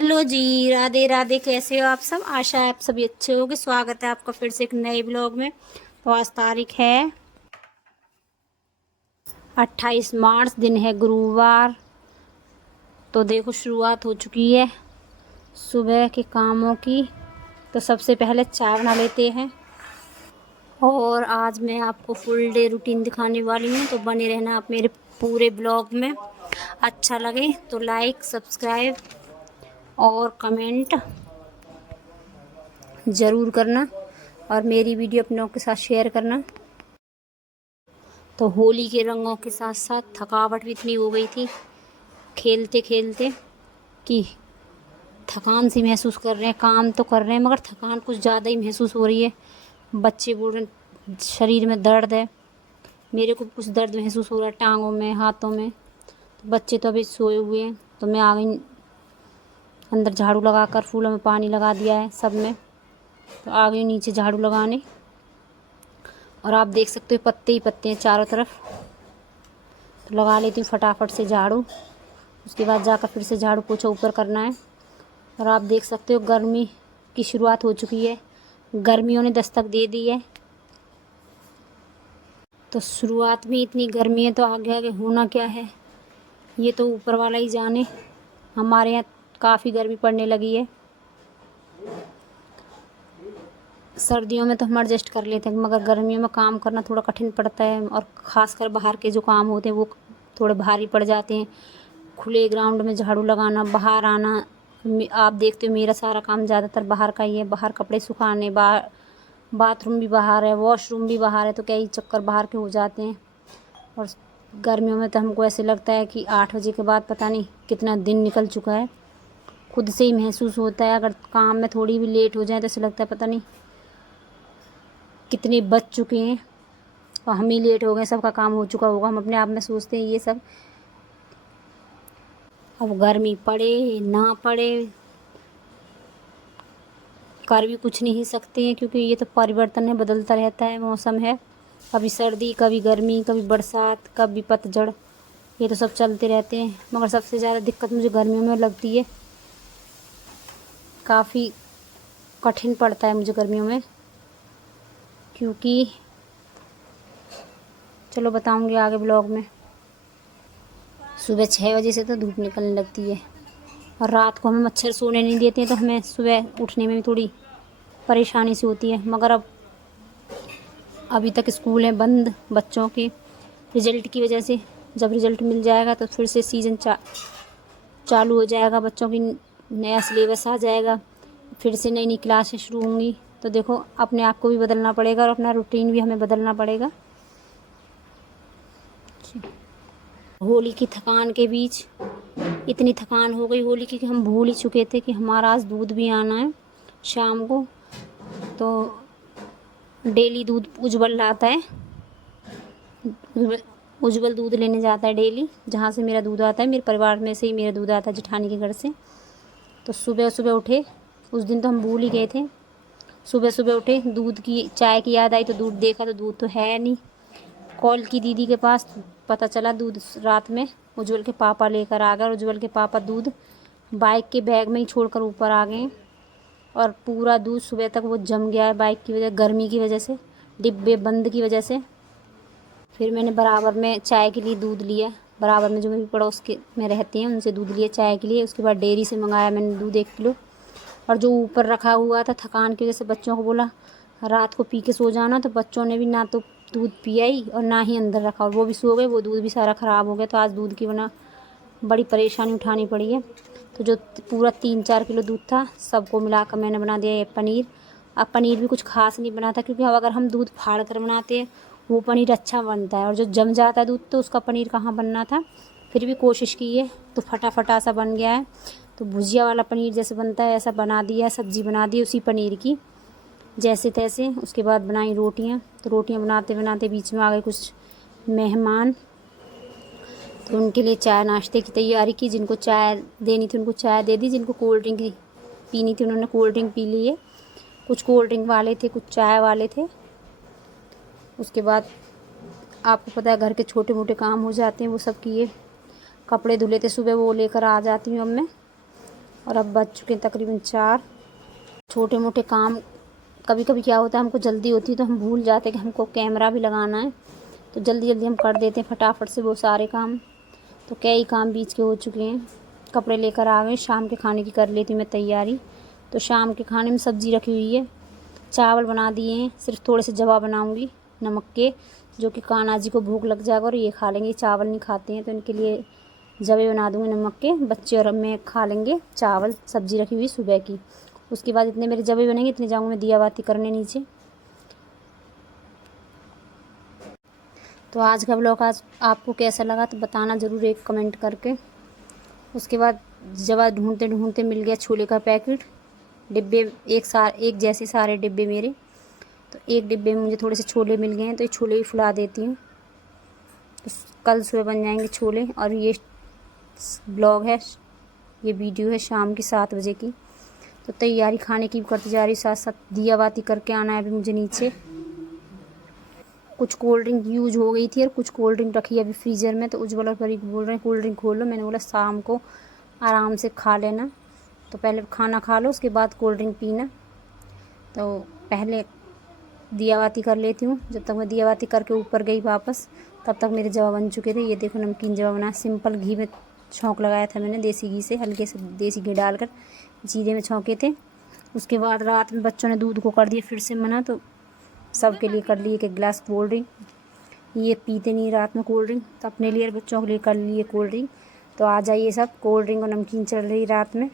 Hello जी, राधे राधे। कैसे हो आप सब? आशा है आप सभी अच्छे होंगे। स्वागत है आपका फिर से एक नए ब्लॉग में। तो आज तारीख है 28 मार्च, दिन है गुरुवार। तो देखो शुरुआत हो चुकी है सुबह के कामों की। तो सबसे पहले चाय बना लेते हैं और आज मैं आपको फुल डे रूटीन दिखाने वाली हूँ। तो बने रहना आप मेरे पूरे ब्लॉग में। अच्छा लगे तो लाइक, सब्सक्राइब और कमेंट ज़रूर करना और मेरी वीडियो अपनों के साथ शेयर करना। तो होली के रंगों के साथ साथ थकावट भी इतनी हो गई थी खेलते खेलते कि थकान सी महसूस कर रहे हैं। काम तो कर रहे हैं मगर थकान कुछ ज़्यादा ही महसूस हो रही है। बच्चे बोल रहे हैं शरीर में दर्द है, मेरे को कुछ दर्द महसूस हो रहा है टांगों में, हाथों में। तो बच्चे तो अभी सोए हुए हैं। तो मैं आ गई अंदर, झाड़ू लगाकर फूलों में पानी लगा दिया है सब में। तो आ गई नीचे झाड़ू लगाने और आप देख सकते हो पत्ते ही पत्ते हैं चारों तरफ। तो लगा लेती हूँ फटाफट से झाड़ू। उसके बाद जाकर फिर से झाड़ू पोछा ऊपर करना है। और आप देख सकते हो गर्मी की शुरुआत हो चुकी है, गर्मियों ने दस्तक दे दी है। तो शुरुआत में इतनी गर्मी है तो आगे आगे होना क्या है ये तो ऊपर वाला ही जाने। हमारे यहाँ काफ़ी गर्मी पड़ने लगी है। सर्दियों में तो हम एडजस्ट कर लेते हैं मगर गर्मियों में काम करना थोड़ा कठिन पड़ता है और ख़ासकर बाहर के जो काम होते हैं वो थोड़े भारी पड़ जाते हैं। खुले ग्राउंड में झाड़ू लगाना, बाहर आना। आप देखते हो मेरा सारा काम ज़्यादातर बाहर का ही है। बाहर कपड़े सुखाने, बाथरूम भी बाहर है, वॉशरूम भी बाहर है। तो कई चक्कर बाहर के हो जाते हैं। और गर्मियों में तो हमको ऐसे लगता है कि 8 बजे के बाद पता नहीं कितना दिन निकल चुका है। खुद से ही महसूस होता है। अगर काम में थोड़ी भी लेट हो जाए तो ऐसे लगता है पता नहीं कितने बज चुके हैं और हम ही लेट हो गए, सबका काम हो चुका होगा। हम अपने आप में सोचते हैं ये सब। अब गर्मी पड़े ना पड़े कर भी कुछ नहीं सकते हैं क्योंकि ये तो परिवर्तन है, बदलता रहता है, मौसम है। कभी सर्दी, कभी गर्मी, कभी बरसात, कभी पतझड़, ये तो सब चलते रहते हैं। मगर सबसे ज़्यादा दिक्कत मुझे गर्मियों में लगती है। काफ़ी कठिन पड़ता है मुझे गर्मियों में क्योंकि चलो बताऊंगी आगे ब्लॉग में। सुबह 6 बजे से तो धूप निकलने लगती है और रात को हमें मच्छर सोने नहीं देते हैं। तो हमें सुबह उठने में भी थोड़ी परेशानी सी होती है। मगर अब अभी तक स्कूल हैं बंद बच्चों के रिज़ल्ट की वजह से। जब रिज़ल्ट मिल जाएगा तो फिर से सीज़न चालू हो जाएगा, बच्चों की नया सिलेबस आ जाएगा, फिर से नई नई क्लासें शुरू होंगी। तो देखो अपने आप को भी बदलना पड़ेगा और अपना रूटीन भी हमें बदलना पड़ेगा। होली की थकान के बीच इतनी थकान हो गई होली की कि हम भूल ही चुके थे कि हमारा आज दूध भी आना है शाम को। तो डेली दूध उज्जवल लाता है, उज्जवल दूध लेने जाता है डेली। जहाँ से मेरा दूध आता है, मेरे परिवार में से ही मेरा दूध आता है, जेठानी के घर से। तो सुबह सुबह उठे, उस दिन तो हम भूल ही गए थे। सुबह सुबह उठे, दूध की चाय की याद आई तो दूध देखा तो दूध तो है नहीं। कॉल की दीदी के पास, पता चला दूध रात में उज्जवल के पापा लेकर आ गए। उज्जवल के पापा दूध बाइक के बैग में ही छोड़कर ऊपर आ गए और पूरा दूध सुबह तक वो जम गया है बाइक की वजह, गर्मी की वजह से, डिब्बे बंद की वजह से। फिर मैंने बराबर में चाय के लिए दूध लिया, बराबर में जो मेरी पड़ोस के में रहती हैं उनसे दूध लिया चाय के लिए। उसके बाद डेयरी से मंगाया मैंने दूध 1 किलो। और जो ऊपर रखा हुआ था, थकान की वजह से बच्चों को बोला रात को पी के सो जाना, तो बच्चों ने भी ना तो दूध पिया ही और ना ही अंदर रखा, और वो भी सो गए। वो दूध भी सारा ख़राब हो गया। तो आज दूध की वरना बड़ी परेशानी उठानी पड़ी है। तो जो पूरा 3-4 किलो दूध था सबको मिलाकर मैंने बना दिया ये पनीर। अब पनीर भी कुछ खास नहीं बना था क्योंकि अब अगर हम दूध फाड़ कर बनाते हैं वो पनीर अच्छा बनता है, और जो जम जाता है दूध तो उसका पनीर कहाँ बनना था। फिर भी कोशिश की है तो फटाफटा सा बन गया है। तो भुजिया वाला पनीर जैसे बनता है ऐसा बना दिया, सब्ज़ी बना दी उसी पनीर की जैसे तैसे। उसके बाद बनाई रोटियां। तो रोटियां बनाते बनाते बीच में आ गए कुछ मेहमान। तो उनके लिए चाय नाश्ते की तैयारी की। जिनको चाय देनी थी उनको चाय दे दी, जिनको कोल्ड ड्रिंक पीनी थी उन्होंने कोल्ड ड्रिंक पी ली है। कुछ कोल्ड ड्रिंक वाले थे, कुछ चाय वाले थे। उसके बाद आपको पता है घर के छोटे मोटे काम हो जाते हैं, वो सब किए। कपड़े धुले थे सुबह, वो लेकर आ जाती हूँ अब मैं। और अब बज चुके हैं तकरीबन 4। छोटे मोटे काम कभी कभी क्या होता है, हमको जल्दी होती है तो हम भूल जाते हैं कि हमको कैमरा भी लगाना है, तो जल्दी जल्दी हम कर देते हैं फटाफट से वो सारे काम। तो कई काम बीच के हो चुके हैं। कपड़े लेकर आ गए, शाम के खाने की कर लेती हूँ मैं तैयारी। तो शाम के खाने में सब्ज़ी रखी हुई है, चावल बना दिए हैं, सिर्फ थोड़े से जवा बनाऊँगी नमक के, जो कि कान्हा जी को भूख लग जाएगा और ये खा लेंगे। चावल नहीं खाते हैं तो इनके लिए जवे बना दूँगी नमक के, बच्चे और मैं खा लेंगे चावल। सब्ज़ी रखी हुई सुबह की। उसके बाद इतने मेरे जवे बनेंगे, इतने जाऊँगी मैं दिया बाती करने नीचे। तो आज का ब्लॉग आज आपको कैसा लगा तो बताना ज़रूर एक कमेंट करके। उसके बाद जवा ढूंढते ढूंढते मिल गया छोले का पैकेट। डिब्बे एक जैसे सारे डिब्बे मेरे, तो एक डिब्बे में मुझे थोड़े से छोले मिल गए हैं, तो ये छोले भी फुला देती हूँ, तो कल सुबह बन जाएंगे छोले। और ये ब्लॉग है, ये वीडियो है शाम की 7 बजे की। तो तैयारी खाने की भी करती जा रही, साथ साथ दिया बाती करके आना है अभी मुझे नीचे। कुछ कोल्ड ड्रिंक यूज हो गई थी और कुछ कोल्ड ड्रिंक रखी है अभी फ्रीज़र में, तो उज्ज्वल और परी बोल रहे हैं कोल्ड ड्रिंक खोल लो। मैंने बोला शाम को आराम से खा लेना, तो पहले खाना खा लो उसके बाद कोल्ड ड्रिंक पीना। तो पहले दिया बाती कर लेती हूँ। जब तक मैं दिया बाती करके ऊपर गई वापस, तब तक मेरे जवा बन चुके थे। ये देखो नमकीन जवा बना, सिंपल घी में छौंक लगाया था मैंने, देसी घी से, हल्के से देसी घी डालकर जीरे में छौंके थे। उसके बाद रात में बच्चों ने दूध को कर दिया फिर से मना, तो सबके लिए कर लिए एक गिलास कोल्ड ड्रिंक। ये पीते नहीं रात में कोल्ड ड्रिंक, तो अपने लिए और बच्चों के लिए कर लिए कोल्ड ड्रिंक। तो आ जाइए सब, कोल्ड ड्रिंक और नमकीन चल रही रात में।